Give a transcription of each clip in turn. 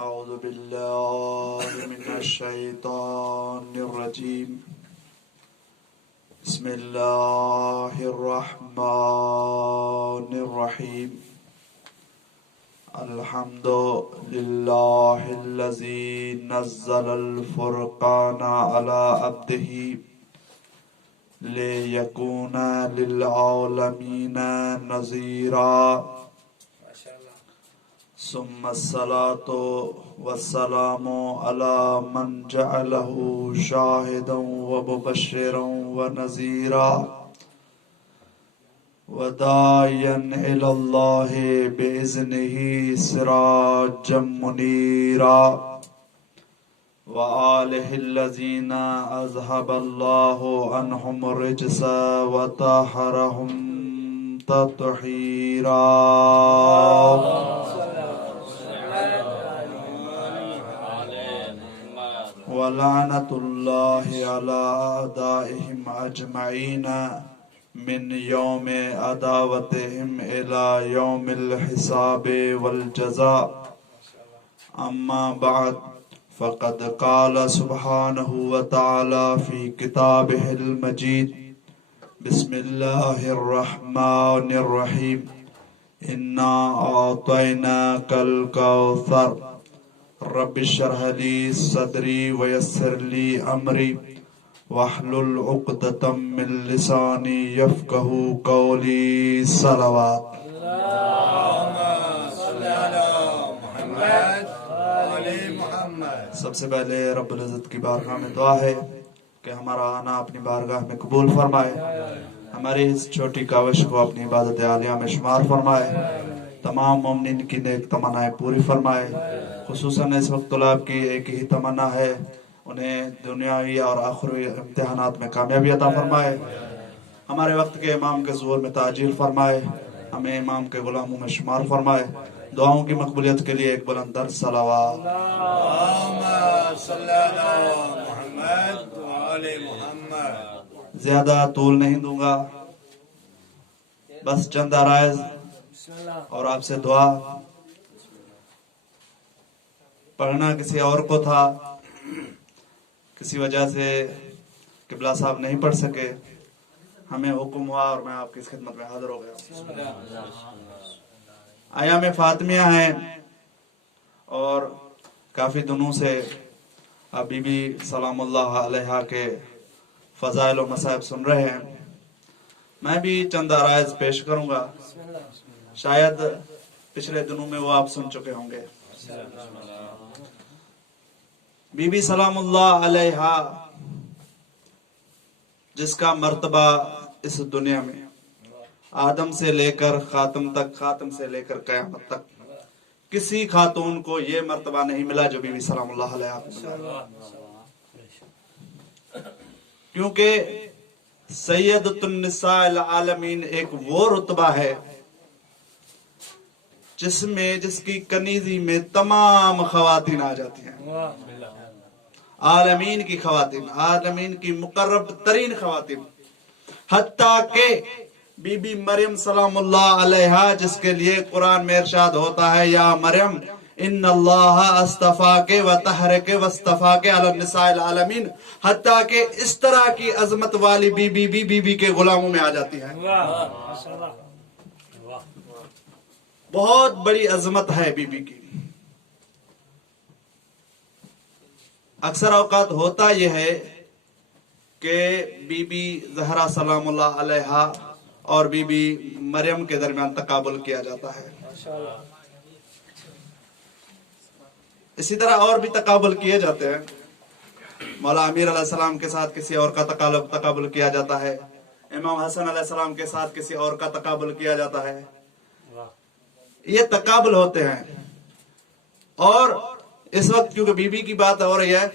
أعوذ بالله من الشيطان الرجيم بسم الله الرحمن الرحيم الحمد لله الذي نزل الفرقان على عبده ليكون للعالمين نذيرا ثم الصلاة والسلام على من جعله شاهدا ومبشرا ونذيرا وداعيا إلى الله بإذنه سراجا منيرا وآله الذين أذهب الله عنهم الرجس وطهرهم تطهيرا ولعنة الله على أعدائهم أجمعين من يوم عداوتهم إلى يوم الحساب والجزاء أما بعد فقد قال سبحانه وتعالى في كتابه المجيد بسم الله الرحمن الرحيم إنا أعطيناك الكوثر رب اشرح لي صدري ويسر لي أمري واحلل عقدة من لساني يفقه قولي صلوات سب سے پہلے رب العزت کی بارگاہ میں دعا ہے کہ ہمارا آنا اپنی بارگاہ میں قبول فرمائے، ہماری اس چھوٹی کاوش کو اپنی عبادت عالیہ میں شمار فرمائے، تمام مومنین کی نیک تمنائیں پوری فرمائے۔ خصوصاً اس وقت طلاب کی ایک ہی تمنا ہے، انہیں دنیاوی اور آخروی امتحانات میں کامیابی عطا فرمائے، ہمارے وقت کے امام کے ظہور میں تاجیل فرمائے، ہمیں امام کے غلاموں میں شمار فرمائے۔ دعاؤں کی مقبولیت کے لیے ایک بلند در صلوات۔ اللہم صلی علی محمد وآل محمد۔ زیادہ طول نہیں دوں گا، بس چند عرائض اور آپ سے دعا۔ پڑھنا کسی اور کو تھا، کسی وجہ سے قبلہ صاحب نہیں پڑھ سکے، ہمیں حکم ہوا اور میں آپ کی اس خدمت میں حاضر ہو گیا۔ ایام فاطمیہ ہیں اور کافی دنوں سے آپ بی بی سلام اللہ علیہا کے فضائل و مصائب سن رہے ہیں، میں بھی چند عرائض پیش کروں گا، شاید پچھلے دنوں میں وہ آپ سن چکے ہوں گے۔ بی بی سلام اللہ علیہا جس کا مرتبہ اس دنیا میں آدم سے لے کر خاتم تک، خاتم سے لے کر قیامت تک کسی خاتون کو یہ مرتبہ نہیں ملا جو بی بی سلام اللہ علیہا کو ملا، کیونکہ سیدۃ النساء العالمین ایک وہ رتبہ ہے جس کی کنیزی میں تمام خواتین آ جاتی ہیں، عالمین کی خواتین، عالمین کی مقرب ترین خواتین، حتیٰ کہ بی بی مریم سلام اللہ علیہا جس کے لیے قرآن میں ارشاد ہوتا ہے یا مریم ان اللہ اصطفاک و طہرک و اصطفاک علی النساء العالمین، حتیٰ کہ اس طرح کی عظمت والی بی بی کے غلاموں میں آ جاتی ہے۔ بہت بڑی عظمت ہے بی بی کی۔ اکثر اوقات ہوتا یہ ہے کہ بی بی زہرا سلام اللہ علیہا اور بی بی مریم کے درمیان تقابل کیا جاتا ہے، اسی طرح اور بھی تقابل کیے جاتے ہیں، مولا امیر علیہ السلام کے ساتھ کسی اور کا تقابل کیا جاتا ہے، امام حسن علیہ السلام کے ساتھ کسی اور کا تقابل کیا جاتا ہے، یہ تقابل ہوتے ہیں۔ اور اس وقت کیونکہ بی بی کی بات ہو رہی ہے،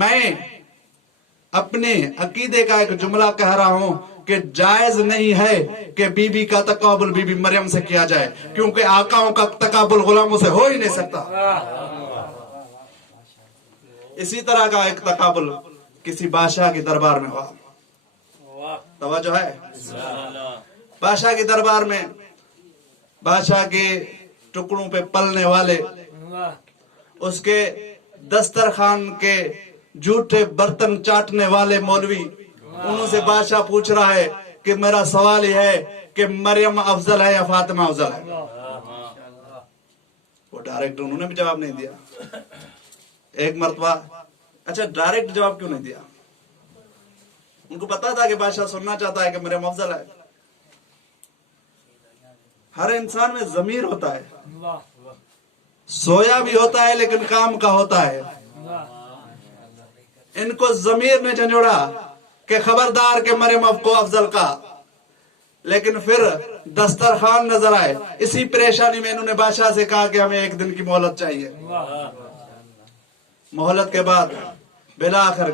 میں اپنے عقیدے کا ایک جملہ کہہ رہا ہوں کہ جائز نہیں ہے کہ بی بی کا تقابل بی بی مریم سے کیا جائے، کیونکہ آقاؤں کا تقابل غلاموں سے ہو ہی نہیں سکتا۔ اسی طرح کا ایک تقابل کسی بادشاہ کے دربار میں ہوا، توجہ ہے؟ بادشاہ کے دربار میں بادشاہ کے ٹکڑوں پہ پلنے والے اس کے دسترخوان کے جھوٹے برتن چاٹنے والے مولوی انہوں سے بادشاہ پوچھ رہا ہے کہ میرا سوال یہ ہے کہ مریم افضل ہے یا فاطمہ افضل ہے؟ وہ ڈائریکٹ انہوں نے بھی جواب نہیں دیا. ایک مرتبہ اچھا ڈائریکٹ جواب کیوں نہیں دیا؟ ان کو پتا تھا کہ بادشاہ سننا چاہتا ہے کہ مریم افضل ہے. ہر انسان میں ضمیر ہوتا ہے, سویا بھی ہوتا ہے لیکن کام کا ہوتا ہے. ان کو ضمیر نے جھنجھوڑا کہ خبردار کہ مریم کو افضل کہا, لیکن پھر دسترخوان نظر آئے. اسی پریشانی میں انہوں نے بادشاہ سے کہا کہ ہمیں ایک دن کی مہلت چاہیے. مہلت کے بعد بالآخر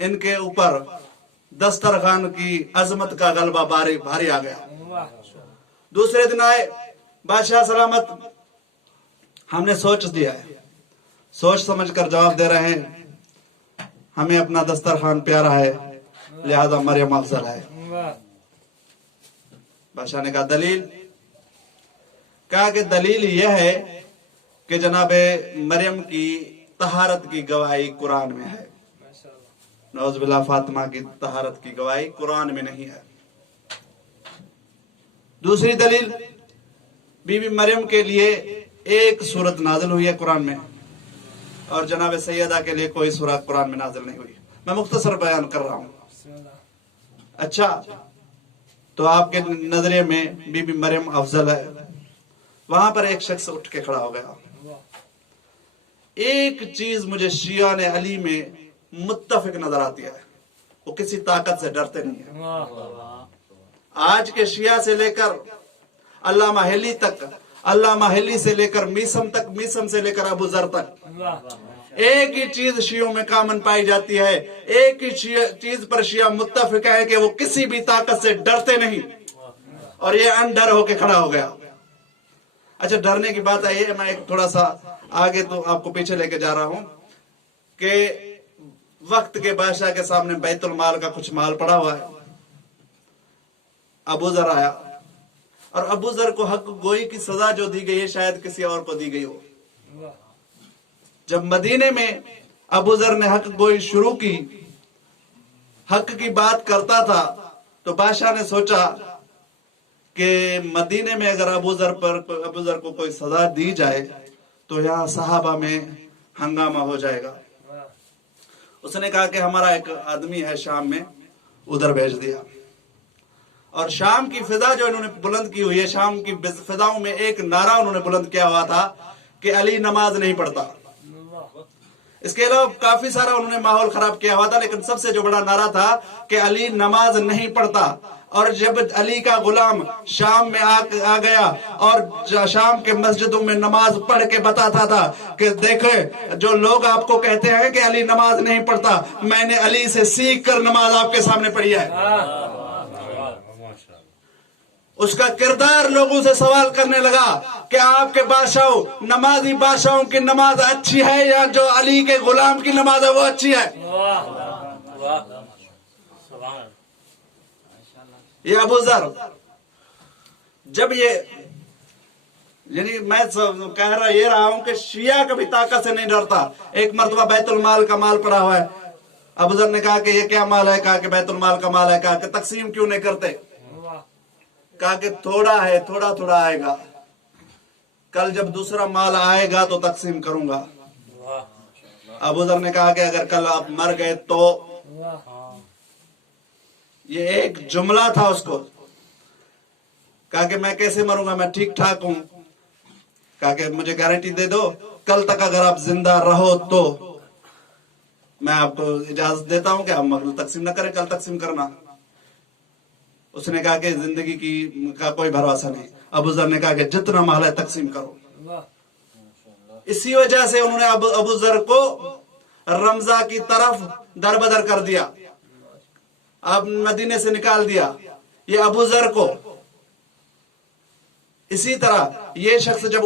ان کے اوپر دسترخوان کی عظمت کا غلبہ بھاری آ گیا. دوسرے دن آئے بادشاہ سلامت, ہم نے سوچ دیا ہے, سوچ سمجھ کر جواب دے رہے ہیں, ہمیں اپنا دسترخوان پیارا ہے لہذا مریم افضل ہے. بادشاہ نے کہا دلیل؟ کہا کہ دلیل یہ ہے کہ جناب مریم کی طہارت کی گواہی قرآن میں ہے. نعوذ باللہ, فاطمہ کی طہارت کی گواہی قرآن میں نہیں ہے. دوسری دلیل, بی بی مریم کے لیے ایک سورت نازل ہوئی ہے قرآن میں, اور جناب سیدہ کے لیے کوئی سورت قرآن میں نازل نہیں ہوئی. میں مختصر بیان کر رہا ہوں. اچھا تو آپ کے نظریے میں بی بی مریم افضل ہے. وہاں پر ایک شخص اٹھ کے کھڑا ہو گیا. ایک چیز مجھے شیعہ نے علی میں متفق نظر آتی ہے, وہ کسی طاقت سے ڈرتے نہیں ہیں. آج کے شیعہ سے لے کر علامہ حلی تک, علامہ حلی سے لے کر میسم تک, میسم سے لے کر ابو ذر تک, ایک ہی چیز شیعوں میں کامن پائی جاتی ہے, ایک ہی چیز پر شیعہ متفق ہے کہ وہ کسی بھی طاقت سے ڈرتے نہیں. اور یہ انڈر ہو کے کھڑا ہو گیا. اچھا ڈرنے کی بات آئی ہے, میں ایک تھوڑا سا آگے تو آپ کو پیچھے لے کے جا رہا ہوں کہ وقت کے بادشاہ کے سامنے بیت المال کا کچھ مال پڑا ہوا ہے. ابو ذر آیا, اور ابو ذر کو حق گوئی کی سزا جو دی گئی ہے شاید کسی اور کو دی گئی ہو. جب مدینے میں ابو ذر نے حق گوئی شروع کی, حق کی بات کرتا تھا, تو بادشاہ نے سوچا کہ مدینے میں اگر ابو ذر کو کوئی سزا دی جائے تو یہاں صحابہ میں ہنگامہ ہو جائے گا. اس نے کہا کہ ہمارا ایک آدمی ہے شام میں, ادھر بھیج دیا. اور شام کی فضا جو انہوں نے بلند کی ہوئی ہے, شام کی فضاؤں میں ایک نعرہ انہوں نے بلند کیا ہوا تھا کہ علی نماز نہیں پڑھتا. اس کے علاوہ کافی سارا انہوں نے ماحول خراب کیا ہوا تھا, لیکن سب سے جو بڑا نعرہ تھا کہ علی نماز نہیں پڑھتا. اور جب علی کا غلام شام میں آ گیا اور شام کے مسجدوں میں نماز پڑھ کے بتاتا تھا کہ دیکھیں جو لوگ آپ کو کہتے ہیں کہ علی نماز نہیں پڑھتا, میں نے علی سے سیکھ کر نماز آپ کے سامنے پڑھی ہے. اس کا کردار لوگوں سے سوال کرنے لگا کہ آپ کے بادشاہوں, نمازی بادشاہوں کی نماز اچھی ہے یا جو علی کے غلام کی نماز ہے وہ اچھی ہے؟ یہ ابو ذر جب یعنی میں کہہ رہا ہوں کہ شیعہ کبھی طاقت سے نہیں ڈرتا. ایک مرتبہ بیت المال کا مال پڑا ہوا ہے. ابو ذر نے کہا کہ یہ کیا مال ہے؟ کہا کہ بیت المال کا مال ہے. کہا کہ تقسیم کیوں نہیں کرتے؟ کہا کہ تھوڑا ہے, تھوڑا تھوڑا آئے گا, کل جب دوسرا مال آئے گا تو تقسیم کروں گا. ابو ذر نے کہا کہ اگر کل آپ مر گئے تو, یہ ایک جملہ تھا اس کو. کہا کہ میں کیسے مروں گا, میں ٹھیک ٹھاک ہوں. کہا کہ مجھے گارنٹی دے دو کل تک اگر آپ زندہ رہو تو میں آپ کو اجازت دیتا ہوں کہ آپ تقسیم نہ کریں, کل تقسیم کرنا. اس نے کہا کہ زندگی کا کوئی بھروسہ نہیں. ابو ذر نے کہا کہ جتنا مال ہے تقسیم کرو. اسی وجہ سے انہوں نے ابو ذر کو رمضہ کی طرف دربدر کر دیا, اب مدینے سے نکال دیا. یہ ابو ذر کو اسی طرح یہ شخص جب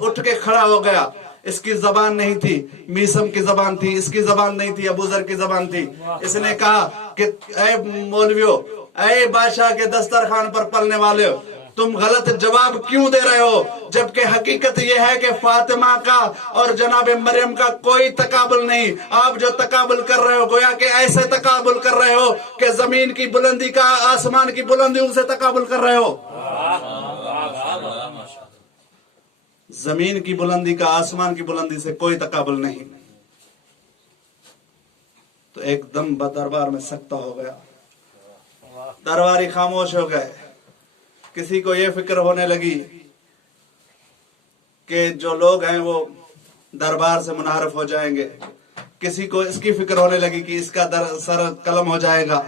اٹھ کے کھڑا ہو گیا, اس کی زبان نہیں تھی, میسم کی زبان تھی, اس کی زبان نہیں تھی, ابو ذر کی زبان تھی. اس نے کہا کہ اے مولویو, اے بادشاہ کے دسترخوان پر پلنے والے, تم غلط جواب کیوں دے رہے ہو؟ جبکہ حقیقت یہ ہے کہ فاطمہ کا اور جناب مریم کا کوئی تقابل نہیں. آپ جو تقابل کر رہے ہو گویا کہ ایسے تقابل کر رہے ہو کہ زمین کی بلندی کا آسمان کی بلندیوں سے تقابل کر رہے ہو. زمین کی بلندی کا آسمان کی بلندی سے کوئی تقابل نہیں. تو ایک دم دربار میں سکتہ ہو گیا. درباری خاموش ہو گئے. کسی کو یہ فکر ہونے لگی کہ جو لوگ ہیں وہ دربار سے منحرف ہو جائیں گے. کسی کو اس کی فکر ہونے لگی کہ اس کا سر قلم ہو جائے گا.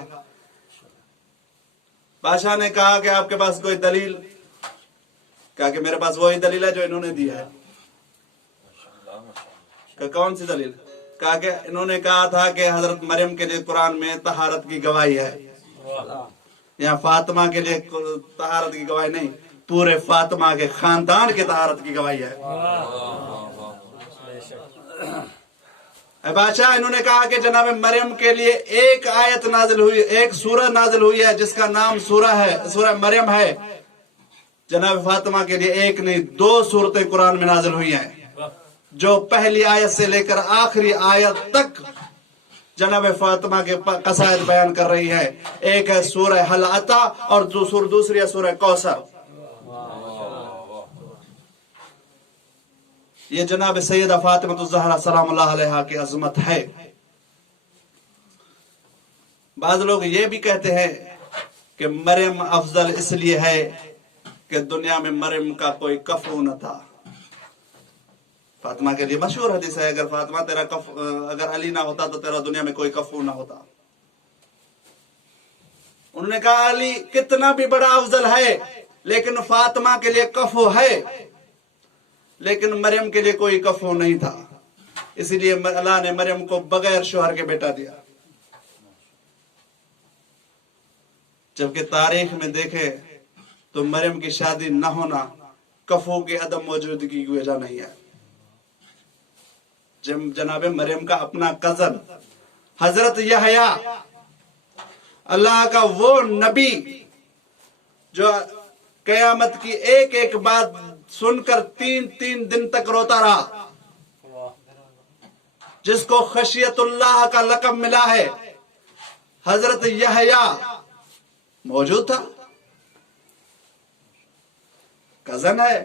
بادشاہ نے کہا کہ آپ کے پاس کوئی دلیل؟ کہا کہ میرے پاس وہی دلیل ہے جو انہوں نے دی ہے. کہ کون سی دلیل؟ کہا کہ انہوں نے کہا تھا کہ حضرت مریم کے لیے قرآن میں طہارت کی گواہی ہے. یہاں فاطمہ کے لیے طہارت کی گواہی نہیں، پورے فاطمہ کے خاندان کے طہارت کی گواہی ہے. اے بادشاہ، انہوں نے کہا کہ جناب مریم کے لیے ایک آیت نازل ہوئی، ایک سورہ نازل ہوئی ہے جس کا نام سورہ مریم ہے. جناب فاطمہ کے لیے ایک نہیں 2 سورتیں قرآن میں نازل ہوئی ہیں جو پہلی آیت سے لے کر آخری آیت تک جناب فاطمہ کے قصائد بیان کر رہی ہے. ایک ہے سورہ حل عطا اور دوسری ہے سورہ کوثر. یہ جناب سیدہ فاطمہ الزہرا سلام اللہ علیہا کی عظمت ہے. بعض لوگ یہ بھی کہتے ہیں کہ مریم افضل اس لیے ہے کہ دنیا میں مریم کا کوئی کفو نہ تھا. فاطمہ کے لیے مشہور حدیث ہے، اگر فاطمہ اگر علی نہ ہوتا تو تیرا دنیا میں کوئی کفو نہ ہوتا. انہوں نے کہا علی کتنا بھی بڑا افضل ہے لیکن فاطمہ کے لیے کفو ہے، لیکن مریم کے لیے کوئی کفو نہیں تھا. اسی لیے اللہ نے مریم کو بغیر شوہر کے بیٹا دیا. جبکہ تاریخ میں دیکھے تو مریم کی شادی نہ ہونا کفو کی عدم موجودگی کی وجہ نہیں ہے. جناب مریم کا اپنا کزن حضرت یحییٰ، اللہ کا وہ نبی جو قیامت کی ایک ایک بات سن کر 3 دن تک روتا رہا، جس کو خشیت اللہ کا لقب ملا ہے، حضرت یحییٰ موجود تھا. کزن ہے،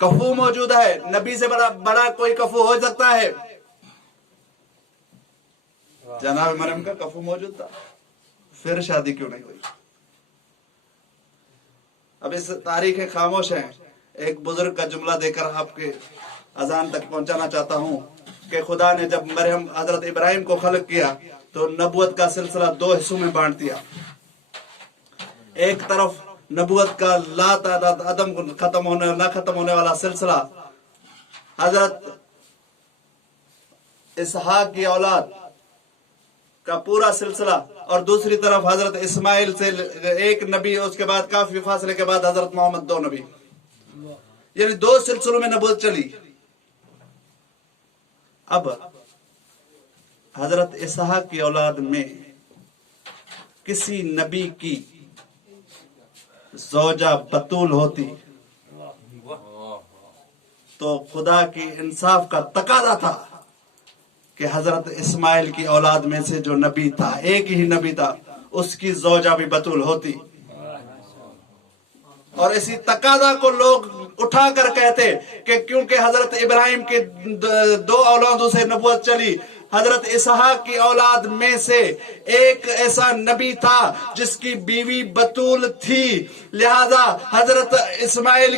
کفو موجود ہے. نبی سے بڑا کوئی کفو ہو سکتا ہے؟ جناب مریم کا کفو موجود تھا، پھر شادی کیوں نہیں ہوئی؟ اب اس تاریخ خاموش ہیں. ایک بزرگ کا جملہ دے کر آپ کے اذان تک پہنچانا چاہتا ہوں کہ خدا نے جب مریم حضرت ابراہیم کو خلق کیا تو نبوت کا سلسلہ 2 حصوں میں بانٹ دیا. ایک طرف نبوت کا لا تعداد عدم نہ ختم ہونے والا سلسلہ حضرت اسحاق کی اولاد کا پورا سلسلہ، اور دوسری طرف حضرت اسماعیل سے ایک نبی، اس کے بعد کافی فاصلے کے بعد حضرت محمد 2 نبی، یعنی 2 سلسلوں میں نبوت چلی. اب حضرت اسحاق کی اولاد میں کسی نبی کی زوجہ بطول ہوتی تو خدا کی انصاف کا تقاضا تھا کہ حضرت اسماعیل کی اولاد میں سے جو نبی تھا، ایک ہی نبی تھا، اس کی زوجہ بھی بطول ہوتی. اور اسی تقاضا کو لوگ اٹھا کر کہتے کہ کیونکہ حضرت ابراہیم کے 2 اولادوں سے نبوت چلی، حضرت اسحاق کی اولاد میں سے ایک ایسا نبی تھا جس کی بیوی بطول تھی، لہذا حضرت اسماعیل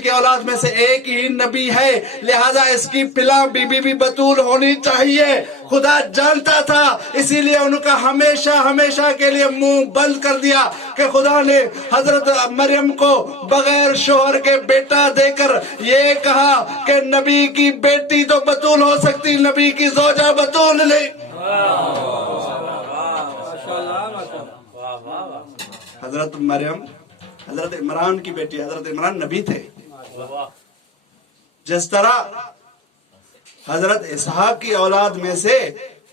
کی اولاد میں سے ایک ہی نبی ہے، لہذا اس کی فلاں بیوی بھی بطول ہونی چاہیے. خدا جانتا تھا، اسی لیے ان کا ہمیشہ کے لیے منہ بند کر دیا کہ خدا نے حضرت مریم کو بغیر شوہر کے بیٹا دے کر یہ کہا کہ نبی کی بیٹی تو بطول ہو سکتی، نبی کی زوجہ بطول نہیں. حضرت مریم حضرت عمران کی بیٹی، حضرت عمران نبی تھے. جس طرح حضرت اسحاق کی اولاد میں سے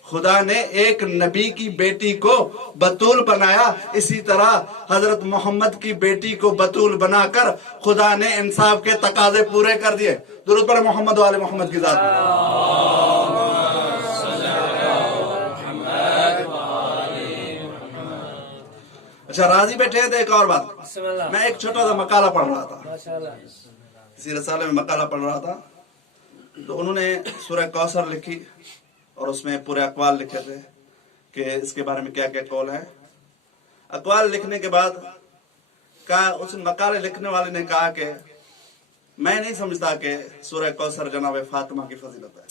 خدا نے ایک نبی کی بیٹی کو بطول بنایا، اسی طرح حضرت محمد کی بیٹی کو بطول بنا کر خدا نے انصاف کے تقاضے پورے کر دیے۔ درود پڑھیں محمد و آل محمد کی ذات میں۔ اچھا راضی بیٹھے ہیں تو ایک اور بات، میں ایک چھوٹا سا مقالہ پڑھ رہا تھا، اسی رسالے میں مقالہ پڑھ رہا تھا، تو انہوں نے سورہ کوثر لکھی اور اس میں پورے اقوال لکھے تھے کہ اس کے بارے میں کیا کیا قول ہے۔ اقوال لکھنے کے بعد کہا، اس مقالے لکھنے والے نے کہا کہ میں نہیں سمجھتا کہ سورہ کوثر جناب فاطمہ کی فضیلت ہے،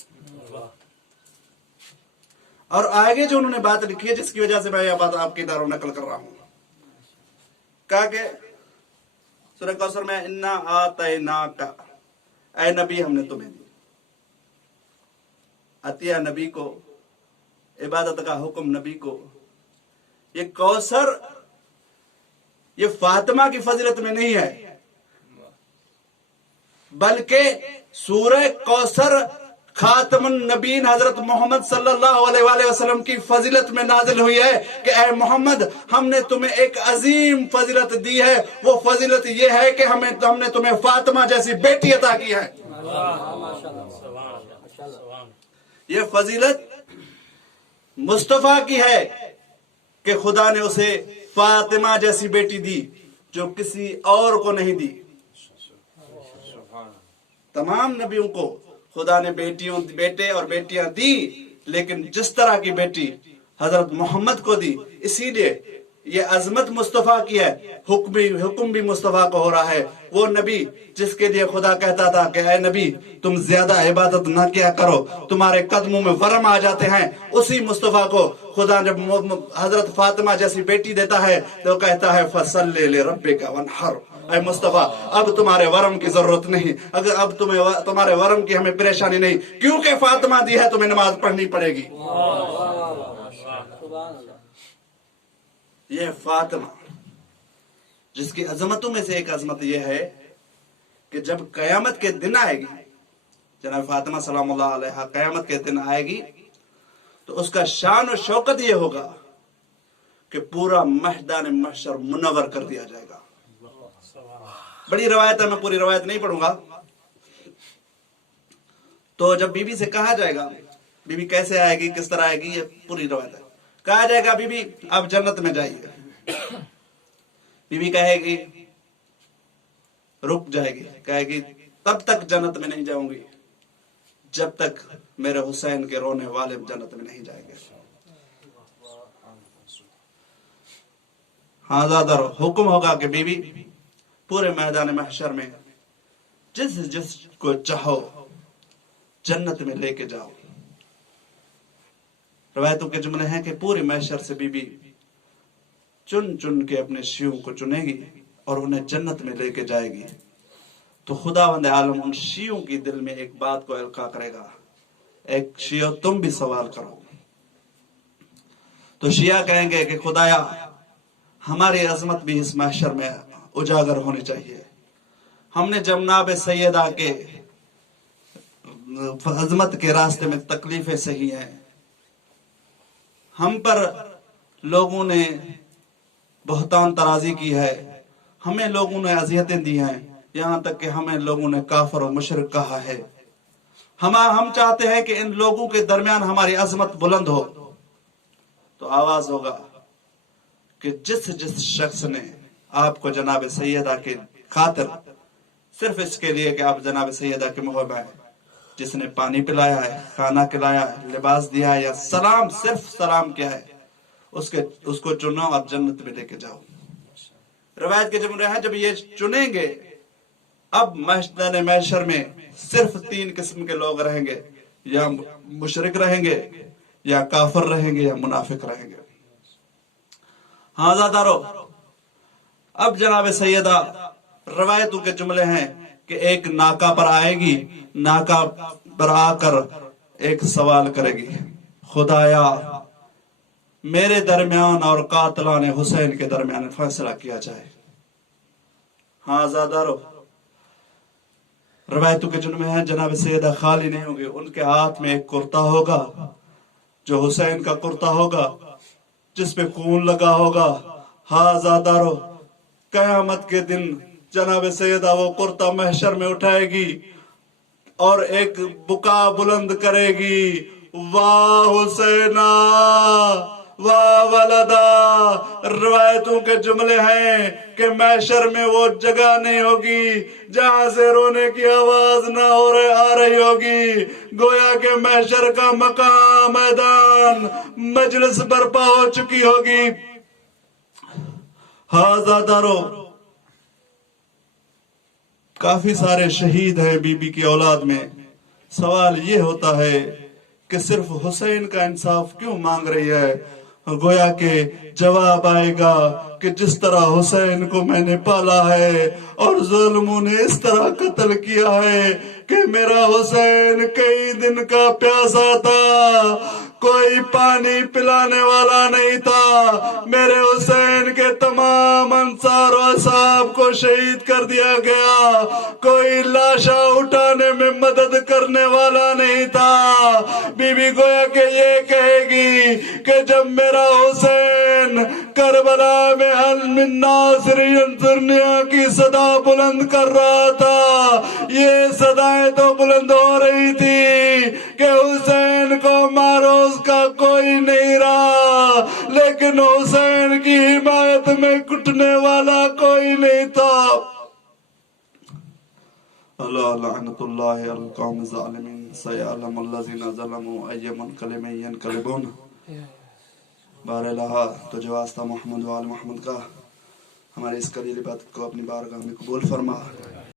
اور آگے جو انہوں نے بات لکھی ہے جس کی وجہ سے میں یہ بات آپ کی دارو نقل کر رہا ہوں، کہا کہ سورہ کوثر میں انا آتیناک، اے نبی ہم نے تمہیں دی، عطیہ نبی کو، عبادت کا حکم نبی کو۔ یہ کوثر یہ فاطمہ کی فضیلت میں نہیں ہے، بلکہ سورہ کوثر خاتم النبیین حضرت محمد صلی اللہ علیہ وآلہ وسلم کی فضیلت میں نازل ہوئی ہے کہ اے محمد ہم نے تمہیں ایک عظیم فضیلت دی ہے، وہ فضیلت یہ ہے کہ ہم نے تمہیں فاطمہ جیسی بیٹی عطا کی ہے۔ یہ فضیلت مصطفیٰ کی ہے کہ خدا نے اسے فاطمہ جیسی بیٹی دی جو کسی اور کو نہیں دی۔ تمام نبیوں کو خدا نے بیٹے اور بیٹیاں دی، لیکن جس طرح کی بیٹی حضرت محمد کو دی، اسی لیے یہ عظمت مصطفیٰ کی ہے، حکم بھی مصطفیٰ کو ہو رہا ہے۔ وہ نبی جس کے لیے خدا کہتا تھا کہ اے نبی تم زیادہ عبادت نہ کیا کرو، تمہارے قدموں میں ورم آ جاتے ہیں، اسی مصطفیٰ کو خدا جب حضرت فاطمہ جیسی بیٹی دیتا ہے تو کہتا ہے فَصَلِّ لِرَبِّكَ وَانْحَرْ، اے مصطفیٰ اب تمہارے ورم کی ضرورت نہیں، اگر اب تمہارے ورم کی ہمیں پریشانی نہیں، کیونکہ فاطمہ دی ہے تمہیں نماز پڑھنی پڑے گی۔ یہ فاطمہ جس کی عظمتوں میں سے ایک عظمت یہ ہے کہ جب قیامت کے دن آئے گی، جناب فاطمہ سلام اللہ علیہا قیامت کے دن آئے گی تو اس کا شان و شوکت یہ ہوگا کہ پورا میدان محشر منور کر دیا جائے گا۔ بڑی روایت ہے، میں پوری روایت نہیں پڑھوں گا۔ تو جب بی بی سے کہا جائے گا، بی بی کیسے آئے گی، کس طرح آئے گی، یہ پوری روایت ہے، کہا جائے گا بی بی آپ جنت میں جائیے، بی بی کہے گی رک جائے گی، کہے گی تب تک جنت میں نہیں جاؤں گی جب تک میرے حسین کے رونے والے جنت میں نہیں جائیں گے۔ ہاں زیادہ حکم ہوگا کہ بی بی پورے میدان محشر میں جس کو چاہو جنت میں لے کے جاؤ۔ روایتوں کے جملے ہیں کہ پورے محشر سے بی بی چن چن کے اپنے شیعوں کو چنے گی اور انہیں جنت میں لے کے جائے گی۔ تو خداوند عالم ان شیعوں کی دل میں ایک بات کو القا کرے گا، ایک شیعہ تم بھی سوال کرو۔ تو شیعہ کہیں گے کہ خدایا ہماری عظمت بھی اس محشر میں اجاگر ہونی چاہیے، ہم نے جناب سیدہ کے عظمت کے راستے میں تکلیفیں سہی ہیں، ہم پر لوگوں نے بہتان ترازی کی ہے، ہمیں لوگوں نے اذیتیں دی ہیں، یہاں تک کہ ہمیں لوگوں نے کافر و مشرک کہا ہے۔ ہم چاہتے ہیں کہ ان لوگوں کے درمیان ہماری عظمت بلند ہو۔ تو آواز ہوگا کہ جس شخص نے آپ کو جناب سیدہ کے خاطر صرف اس کے لیے کہ آپ جناب سیدہ کے محب ہیں، جس نے پانی پلایا ہے، کھانا کھلایا ہے، لباس دیا ہے، یا سلام صرف سلام کیا ہے، اس کو چنو اور جنت میں لے کے جاؤ۔ روایت کے جملے ہیں جب یہ چنیں گے اب میدان محشر میں صرف 3 قسم کے لوگ رہیں گے، یا مشرک رہیں گے، یا کافر رہیں گے، یا منافق رہیں گے۔ ہاں زادارو اب جناب سیدہ روایتوں کے جملے ہیں کہ ایک ناکا پر آئے گی، ناکا پر آ کر ایک سوال کرے گی، خدایا میرے درمیان اور قاتلان حسین کے درمیان فیصلہ کیا جائے۔ ہاں زادارو روایتوں کے جملے ہیں جناب سیدہ خالی نہیں ہوں گے، ان کے ہاتھ میں ایک کرتا ہوگا جو حسین کا کرتا ہوگا جس پہ خون لگا ہوگا، ہاذا دارو، قیامت کے دن جناب سیدہ وہ کرتا محشر میں اٹھائے گی اور ایک بکا بلند کرے گی، واہ حسینا واہ ولدا۔ روایتوں کے جملے ہیں کہ محشر میں وہ جگہ نہیں ہوگی جہاں سے رونے کی آواز نہ آ رہی ہوگی، گویا کہ محشر کا مقام میدان مجلس برپا ہو چکی ہوگی۔ ہاذا دارو، کافی سارے شہید ہیں بی بی کی اولاد میں۔ سوال یہ ہوتا ہے کہ صرف حسین کا انصاف کیوں مانگ رہی ہے؟ گویا کہ جواب آئے گا کہ جس طرح حسین کو میں نے پالا ہے اور ظالموں نے اس طرح قتل کیا ہے کہ میرا حسین کئی دن کا پیاسا تھا، کوئی پانی پلانے والا نہیں تھا، میرے حسین کے تمام انصار و اصحاب کو شہید کر دیا گیا، کوئی لاشا اٹھانے میں مدد کرنے والا نہیں تھا۔ بی بی گویا کہ یہ کہے گی کہ جب میرا حسین کربلا میں حل من ناصر ینصرنی کی صدا بلند کر رہا تھا، یہ صدایں تو بلند ہو رہی تھی کہ حسین کو معروض کا کوئی نہیں رہا، لیکن حسین کی حمایت میں کٹنے والا کوئی نہیں تھا۔ اللہ لعنت اللہ علی القوم الظالمین، سیعلم الذین ظلموا ای منقلب ینقلبون۔ بار الہ تجھے واسطہ محمد و آل محمد کا، ہماری اس قلیل عبادت کو اپنی بارگاہ میں قبول فرما۔